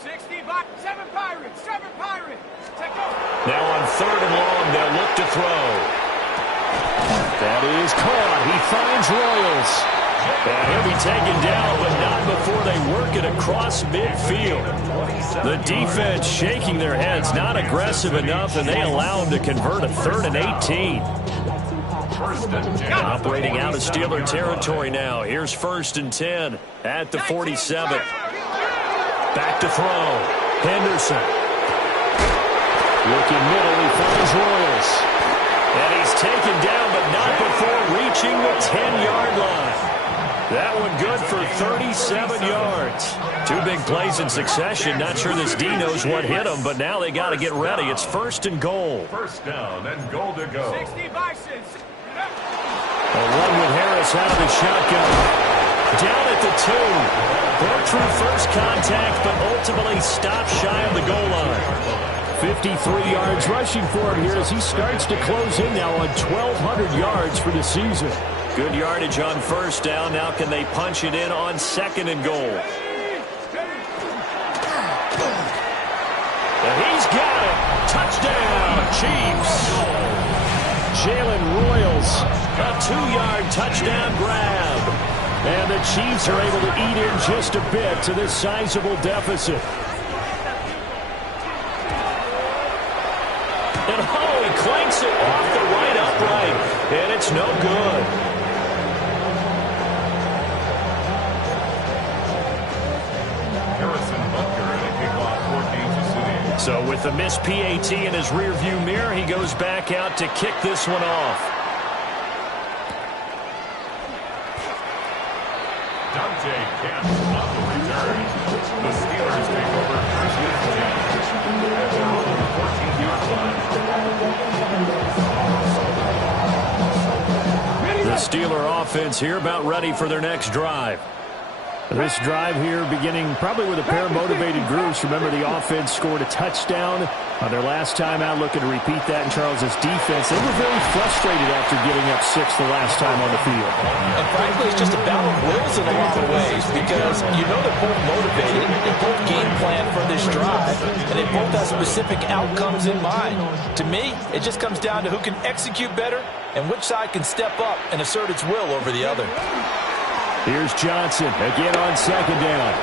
60 by 7 Pirates. 7 Pirates. Take off. Now on 3rd and long, they'll look to throw. That is caught. He finds Royals. And he'll be taken down, but not before they work it across midfield. The defense shaking their heads, not aggressive enough, and they allow him to convert a 3rd and 18. Operating out of Steeler territory now. Here's 1st and 10 at the 47. Back to throw. Henderson. Looking middle, he finds Royals. And he's taken down, but not before reaching approaching the 10-yard line. That one good for 37 yards. Two big plays in succession. Not sure this D knows what hit him, but now they got to get ready. It's 1st and goal. First down and goal to go. 60 Bisons. A run with Harris out of the shotgun. Down at the 2. Broke through first contact, but ultimately stopped shy of the goal line. 53 yards rushing for him here as he starts to close in now on 1,200 yards for the season. Good yardage on first down. Now can they punch it in on 2nd and goal? And he's got it. Touchdown, Chiefs. Jalen Royals, a 2-yard touchdown grab. And the Chiefs are able to eat in just a bit to this sizable deficit. And oh, he clanks it off the right upright. And it's no good. So with the missed PAT in his rearview mirror, he goes back out to kick this one off. Dante Kemp on the return. The Steelers take over first and 10 at their own 14-yard line. The Steeler offense here about ready for their next drive. This drive here beginning probably with a pair of motivated groups. Remember, the offense scored a touchdown on their last time out, looking to repeat that in Charles's defense. They were very frustrated after giving up 6 the last time on the field. And frankly, it's just a battle of wills in a lot of ways because you know they're both motivated, they both game plan for this drive, and they both have specific outcomes in mind. To me, it just comes down to who can execute better and which side can step up and assert its will over the other. Here's Johnson again on 2nd down.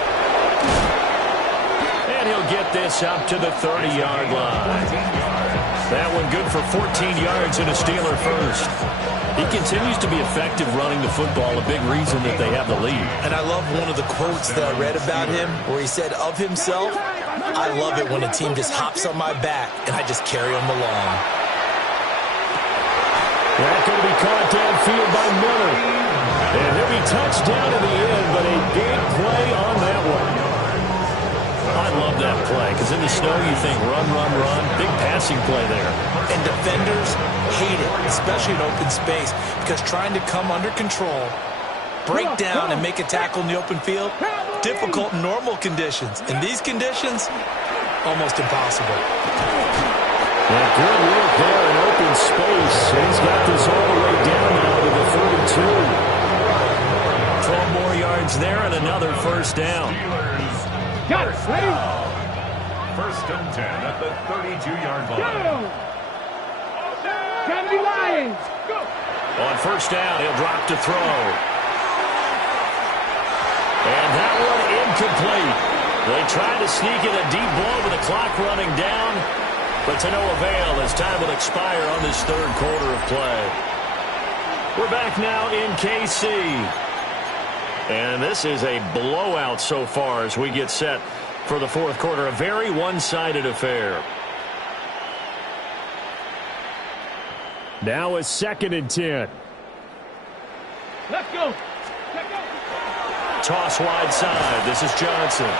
And he'll get this up to the 30-yard line. That one good for 14 yards and a Steeler first. He continues to be effective running the football, a big reason that they have the lead. And I love one of the quotes that I read about him where he said of himself, "I love it when a team just hops on my back and I just carry them along." That's going to be caught downfield by Miller. And he'll be touched down in the end, but a big play on that one. I love that play because in the snow you think run, run, run. Big passing play there. And defenders hate it, especially in open space, because trying to come under control, break down, and make a tackle in the open field, difficult in normal conditions. In these conditions, almost impossible. And good work there in open space. He's got this all the way down now to the 32. 12 more yards there and another first down. Got it. Ready? First and 10 at the 32-yard line. Go! 70 Lions. Go! On first down, he'll drop to throw. And that one incomplete. They try to sneak in a deep blow with the clock running down, but to no avail as time will expire on this 3rd quarter of play. We're back now in KC. And this is a blowout so far as we get set for the 4th quarter. A very one-sided affair. Now a 2nd and 10. Let's go. Let's go. Toss wide side. This is Johnson.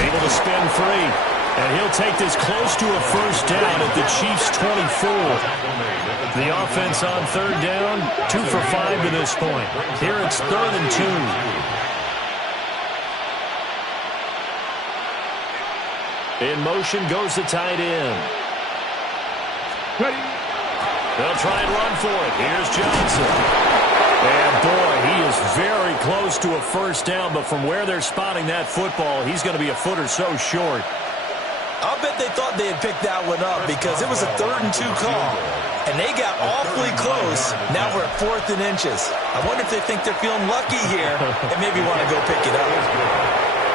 Able to spin free. And he'll take this close to a first down at the Chiefs' 24. The offense on 3rd down, 2 for 5 to this point. Here it's 3rd and 2. In motion goes the tight end. Ready? They'll try and run for it. Here's Johnson. And boy, he is very close to a first down, but from where they're spotting that football, he's going to be a foot or so short. I'll bet they thought they had picked that one up because it was a 3rd and 2 call. And they got awfully close. Now we're at 4th and inches. I wonder if they think they're feeling lucky here and maybe want to go pick it up.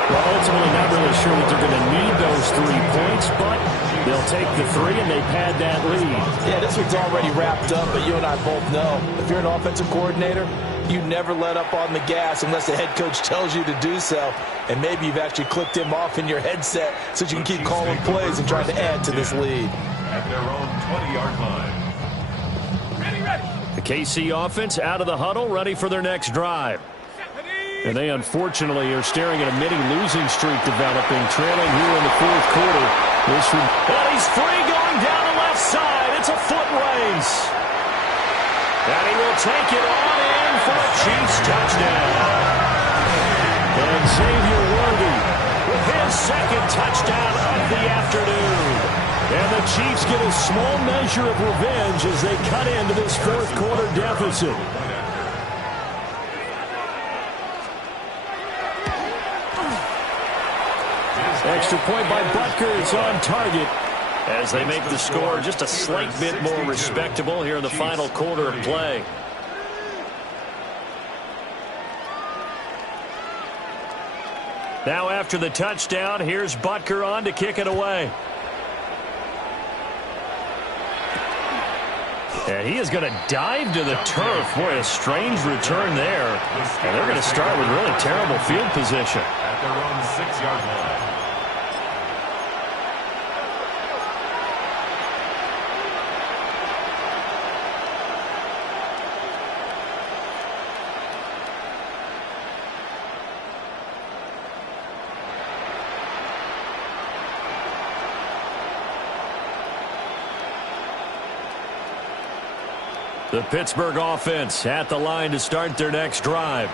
Well, ultimately not really sure that they're going to need those 3 points, but they'll take the 3 and they pad that lead. Yeah, this one's already wrapped up, but you and I both know if you're an offensive coordinator, you never let up on the gas unless the head coach tells you to do so. And maybe you've actually clicked him off in your headset so you can keep calling plays and trying to add to this lead. At their own 20-yard line. Ready, ready. The KC offense out of the huddle, ready for their next drive. And they unfortunately are staring at a mini losing streak developing, trailing here in the fourth quarter. And he's free going down the left side. It's a foot race. And he will take it on in for a Chiefs touchdown. And Xavier Worthy with his second touchdown of the afternoon. And the Chiefs get a small measure of revenge as they cut into this fourth quarter deficit. Extra point by Butker. It's on target. As they make the score just a slight bit more respectable here in the final quarter of play. Now after the touchdown, here's Butker on to kick it away. And he is going to dive to the turf. Boy, a strange return there. And they're going to start with really terrible field position. At their own 6-yard line. The Pittsburgh offense at the line to start their next drive.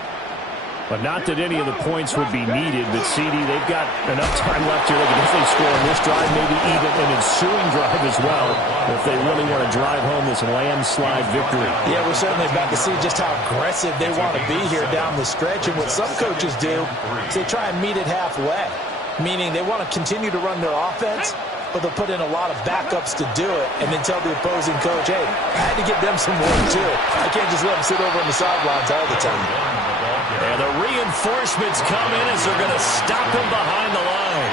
But not that any of the points would be needed, but CD, they've got enough time left here. They can definitely score on this drive, maybe even an ensuing drive as well, if they really want to drive home this landslide victory. Yeah, we're certainly about to see just how aggressive they want to be here down the stretch. And what some coaches do is they try and meet it halfway, meaning they want to continue to run their offense, but they'll put in a lot of backups to do it and then tell the opposing coach, hey, I had to get them some work too. I can't just let them sit over on the sidelines all the time. And the reinforcements come in as they're going to stop him behind the line.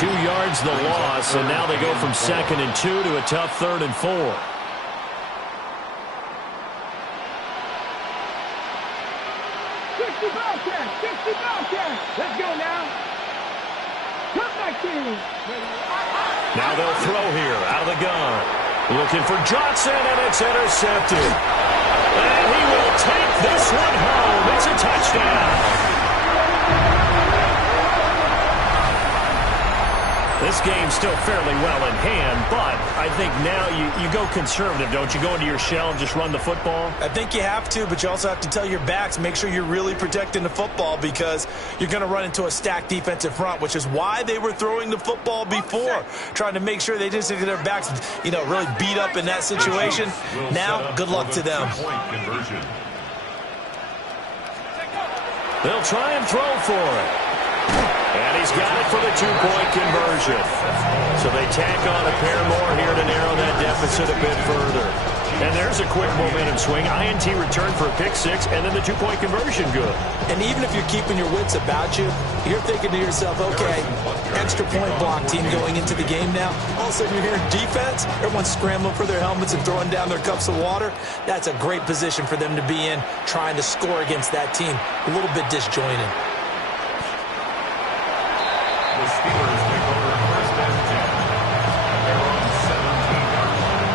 2 yards the loss, and now they go from 2nd and 2 to a tough 3rd and 4. 60 Bobcats, 60 Bobcats. Let's go now. Come back here. Now they'll throw here out of the gun. Looking for Johnson, and it's intercepted. And he will take this one home. It's a touchdown. This game's still fairly well in hand, but I think now you go conservative, don't you? Go into your shell and just run the football? I think you have to, but you also have to tell your backs, make sure you're really protecting the football because you're going to run into a stacked defensive front, which is why they were throwing the football before, trying to make sure they just get their backs, really beat up in that situation. Now, good luck to them. They'll try and throw for it. And he's got it for the 2-point conversion. So they tack on a pair more here to narrow that deficit a bit further. And there's a quick momentum swing. INT return for a pick 6, and then the 2-point conversion good. And even if you're keeping your wits about you, you're thinking to yourself, okay, extra point block team going into the game now. All of a sudden you're hearing defense. Everyone's scrambling for their helmets and throwing down their cups of water. That's a great position for them to be in, trying to score against that team. A little bit disjointed. The Steelers take over 1st and 10 at their own 17-yard line.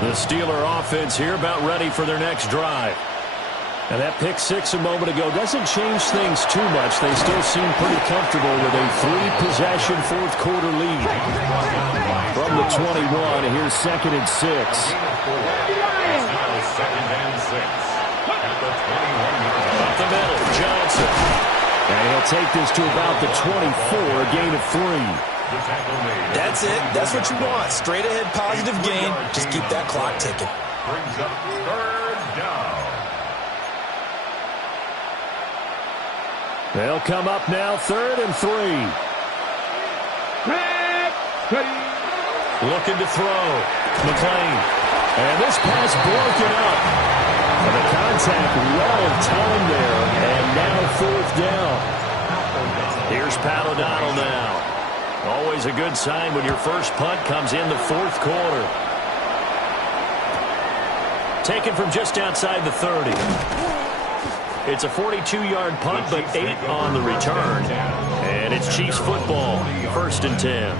The Steeler offense here about ready for their next drive. And that pick 6 a moment ago doesn't change things too much. They still seem pretty comfortable with a 3-possession fourth quarter lead. From the 21, here's 2nd and 6. It's now 2nd and 6 at the 21-yard line. Up the middle, Johnson. And he'll take this to about the 24, a gain of 3. That's it. That's what you want. Straight ahead positive gain. Just keep that clock ticking. Brings up 3rd down. They'll come up now 3rd and 3. Looking to throw. McLean. And this pass broken up. And the contact well timed there. And now 4th down. Here's Pat O'Donnell now. Always a good sign when your first punt comes in the 4th quarter. Taken from just outside the 30. It's a 42-yard punt, but 8 on the return. And it's Chiefs football, 1st and 10.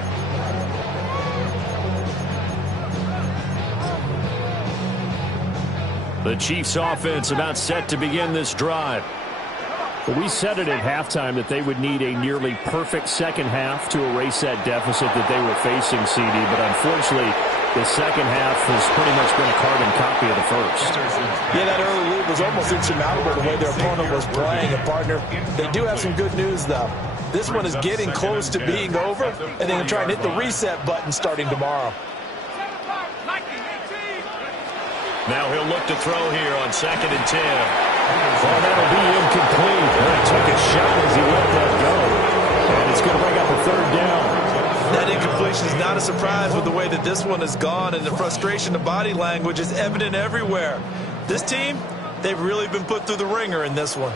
The Chiefs offense about set to begin this drive. Well, we said it at halftime that they would need a nearly perfect second half to erase that deficit that they were facing, CD. But unfortunately, the second half has pretty much been a carbon copy of the first. Yeah, that early lead was almost insurmountable the way their opponent was playing. And, partner, they do have some good news, though. This one is getting close to being over, and they can try and hit the reset button starting tomorrow. Now he'll look to throw here on 2nd and 10. Well, that'll be incomplete. He took a shot as he let that go. And it's going to bring up a 3rd down. That incompletion is not a surprise with the way that this one has gone, and the frustration of body language is evident everywhere. This team, they've really been put through the ringer in this one.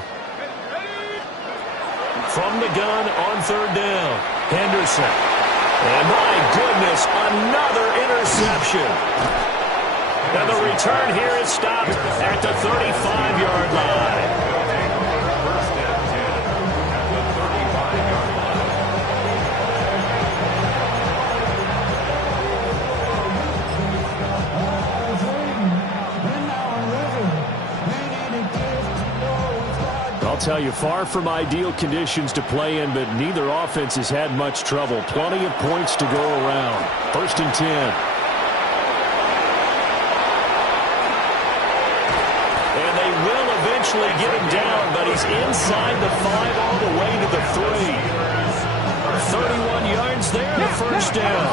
From the gun on 3rd down, Henderson. And my goodness, another interception. And the return here is stopped at the 35-yard line. I'll tell you, far from ideal conditions to play in, but neither offense has had much trouble. Plenty of points to go around. 1st and 10. Get him down, but he's inside the 5 all the way to the 3. 31 yards there, the 1st down.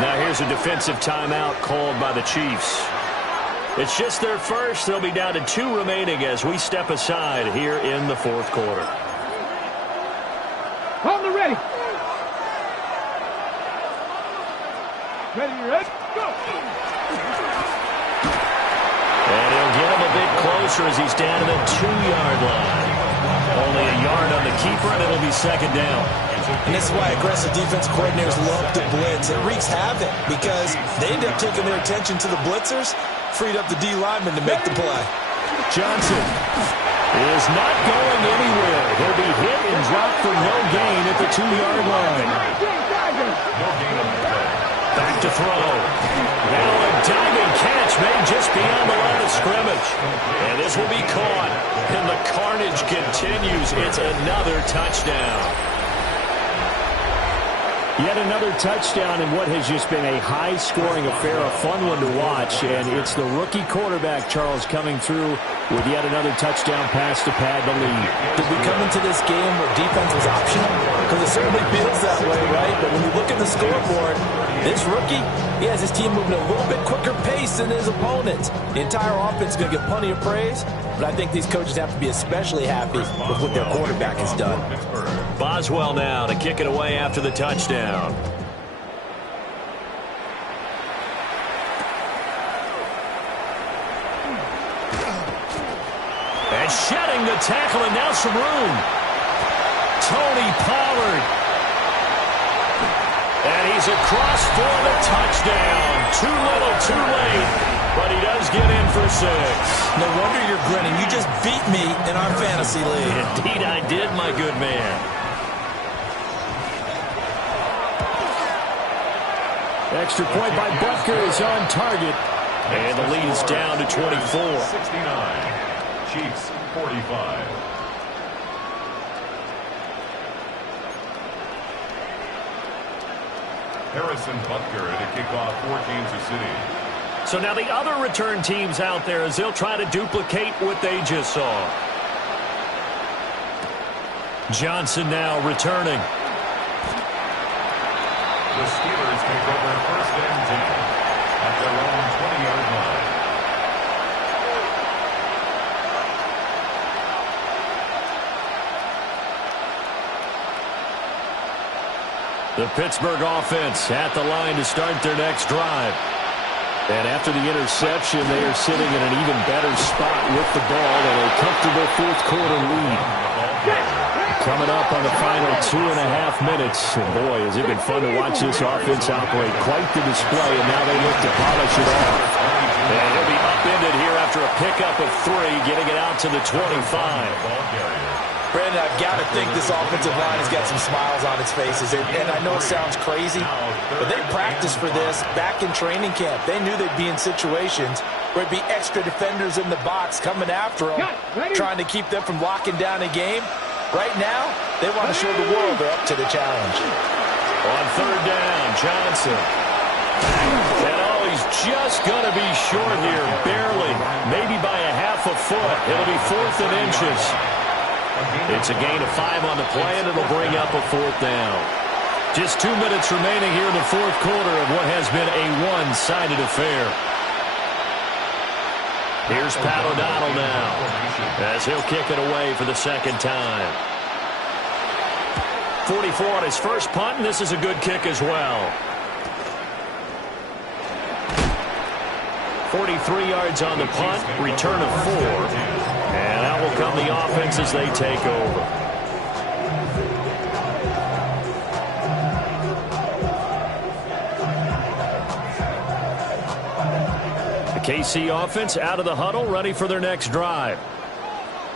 Now here's a defensive timeout called by the Chiefs. It's just their first. They'll be down to 2 remaining as we step aside here in the 4th quarter. On the ready. Ready, go. And he'll get him a bit closer as he's down to the 2-yard line. Only a yard on the keeper, and it'll be 2nd down. And this is why aggressive defense coordinators love to blitz. It wreaks havoc because they end up taking their attention to the blitzers, freed up the D lineman to make the play. Johnson is not going anywhere. He'll be hit and dropped for no gain at the 2-yard line. Back to throw. Now a diving catch made just beyond the line of scrimmage. And this will be caught. And the carnage continues. It's another touchdown. Yet another touchdown in what has just been a high-scoring affair, a fun one to watch. And it's the rookie quarterback, Charles, coming through with yet another touchdown pass to pad the lead. Did we come into this game where defense was optional? Because it certainly feels that way, right? But when you look at the scoreboard, this rookie, he has his team moving at a little bit quicker pace than his opponents. The entire offense is going to get plenty of praise, but I think these coaches have to be especially happy with what their quarterback has done. Boswell now to kick it away after the touchdown. And shedding the tackle, and now some room. Tony Pollard. And he's across for the touchdown. Too little, too late. But he does get in for 6. No wonder you're grinning. You just beat me in our fantasy league. Indeed I did, my good man. Extra point by Butker is on target. And the lead is down to 24. 69. Chiefs 45. Harrison Butker to kick off for Kansas City. So now the other return teams out there as they'll try to duplicate what they just saw. Johnson now returning. The Steelers take over 1st and 10 at their own 20-yard line. The Pittsburgh offense at the line to start their next drive. And after the interception, they are sitting in an even better spot with the ball and a comfortable 4th quarter lead. Coming up on the final 2.5 minutes. And boy, has it been fun to watch this offense operate. Quite the display, and now they look to polish it off. And he'll be upended here after a pickup of 3, getting it out to the 25. Brandon, I've got to think this offensive line has got some smiles on its faces. And I know it sounds crazy, but they practiced for this back in training camp. They knew they'd be in situations where it'd be extra defenders in the box coming after them, trying to keep them from locking down a game. Right now, they want to show the world they're up to the challenge. On 3rd down, Johnson. And he's just going to be short here, barely, maybe by a half a foot. It'll be 4th and inches. It's a gain of 5 on the play, and it'll bring up a 4th down. Just 2 minutes remaining here in the 4th quarter of what has been a one-sided affair. Here's Pat O'Donnell now, as he'll kick it away for the 2nd time. 44 on his first punt, and this is a good kick as well. 43 yards on the punt, return of 4. And out will come the offense as they take over. The KC offense out of the huddle, ready for their next drive.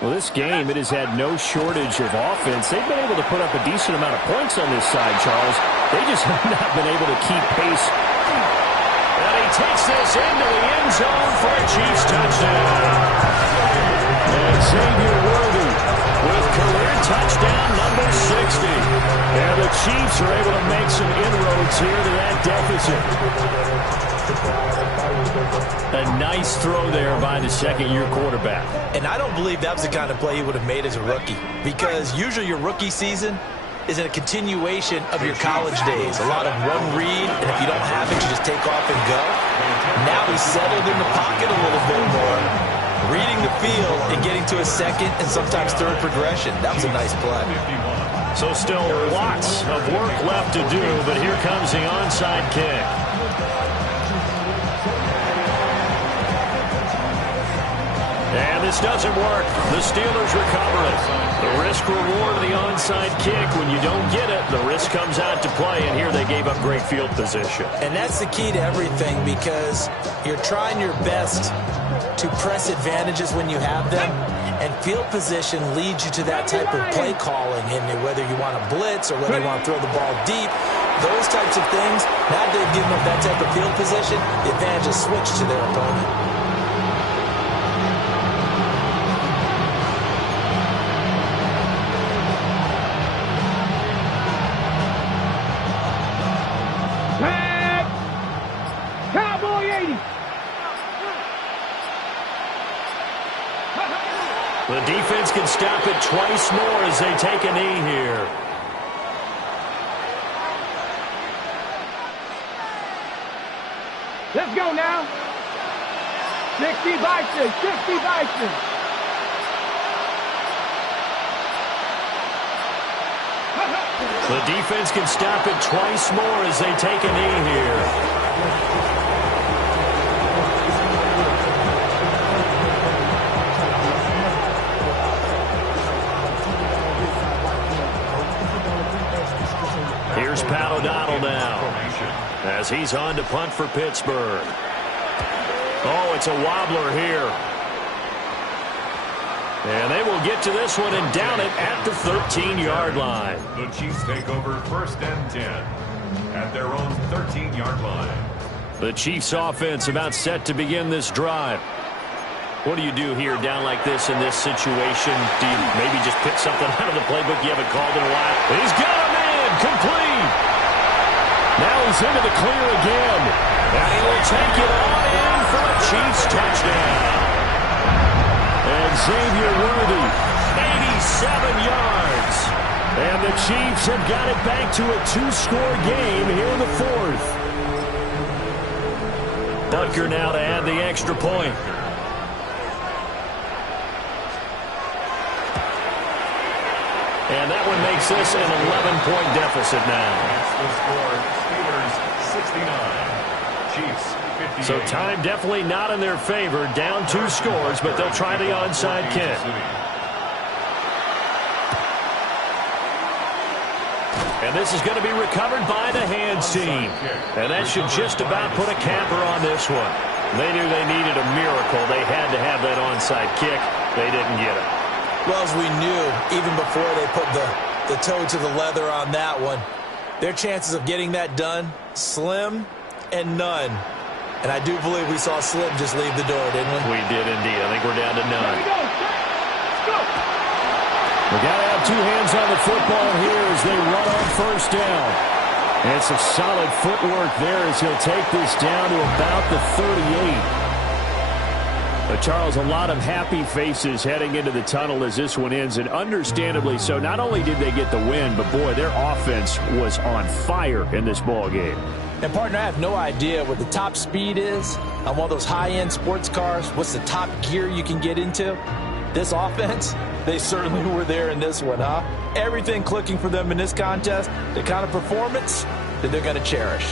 Well, this game, it has had no shortage of offense. They've been able to put up a decent amount of points on this side, Charles. They just have not been able to keep pace. And he takes this into the end zone for a Chiefs touchdown. And Xavier Worthy with career touchdown number 60. And the Chiefs are able to make some inroads here to that deficit. A nice throw there by the second-year quarterback. And I don't believe that was the kind of play he would have made as a rookie, because usually your rookie season is a continuation of your college days. A lot of one read, and if you don't have it, you just take off and go. Now he's settled in the pocket a little bit more, reading the field and getting to a second and sometimes third progression. That was a nice play. So still lots of work left to do, but here comes the onside kick. And this doesn't work. The Steelers recover it. The risk-reward of the onside kick. When you don't get it, the risk comes out to play, and here they gave up great field position. And that's the key to everything, because you're trying your best to press advantages when you have them, and field position leads you to that type of play calling, and whether you want to blitz or whether you want to throw the ball deep, those types of things, now that they've given up that type of field position, the advantage is switched to their opponent. The defense can stop it twice more as they take a knee here. Let's go now. 60 Bison, 60 Bison. The defense can stop it twice more as they take a knee here. Here's Pat O'Donnell now, as he's on to punt for Pittsburgh. Oh, it's a wobbler here. And they will get to this one and down it at the 13-yard line. The Chiefs take over 1st and 10 at their own 13-yard line. The Chiefs offense about set to begin this drive. What do you do here down like this in this situation? Do you maybe just pick something out of the playbook you haven't called in a while? He's got him in, complete. Now he's into the clear again. And he will take it on in for a Chiefs touchdown. And Xavier Worthy, 87 yards. And the Chiefs have got it back to a 2-score game here in the 4th. Butker now to add the extra point. And that one makes this an 11-point deficit now. That's the score. Steelers 69. Chiefs 58. So time definitely not in their favor. Down 2 scores, but they'll try the onside kick. And this is going to be recovered by the hands team. And that should just about put a capper on this one. They knew they needed a miracle. They had to have that onside kick. They didn't get it. Well, as we knew, even before they put the toe to the leather on that one, their chances of getting that done, slim and none. And I do believe we saw Slim just leave the door, didn't we? We did indeed. I think we're down to none. Let's go. We got to have two hands on the football here as they run on first down. And it's a solid footwork there as he'll take this down to about the 38. But Charles, a lot of happy faces heading into the tunnel as this one ends, and understandably so. Not only did they get the win, but boy, their offense was on fire in this ball game. And partner, I have no idea what the top speed is on one of those high-end sports cars. What's the top gear you can get into? This offense, they certainly were there in this one, huh? Everything clicking for them in this contest, the kind of performance that they're going to cherish.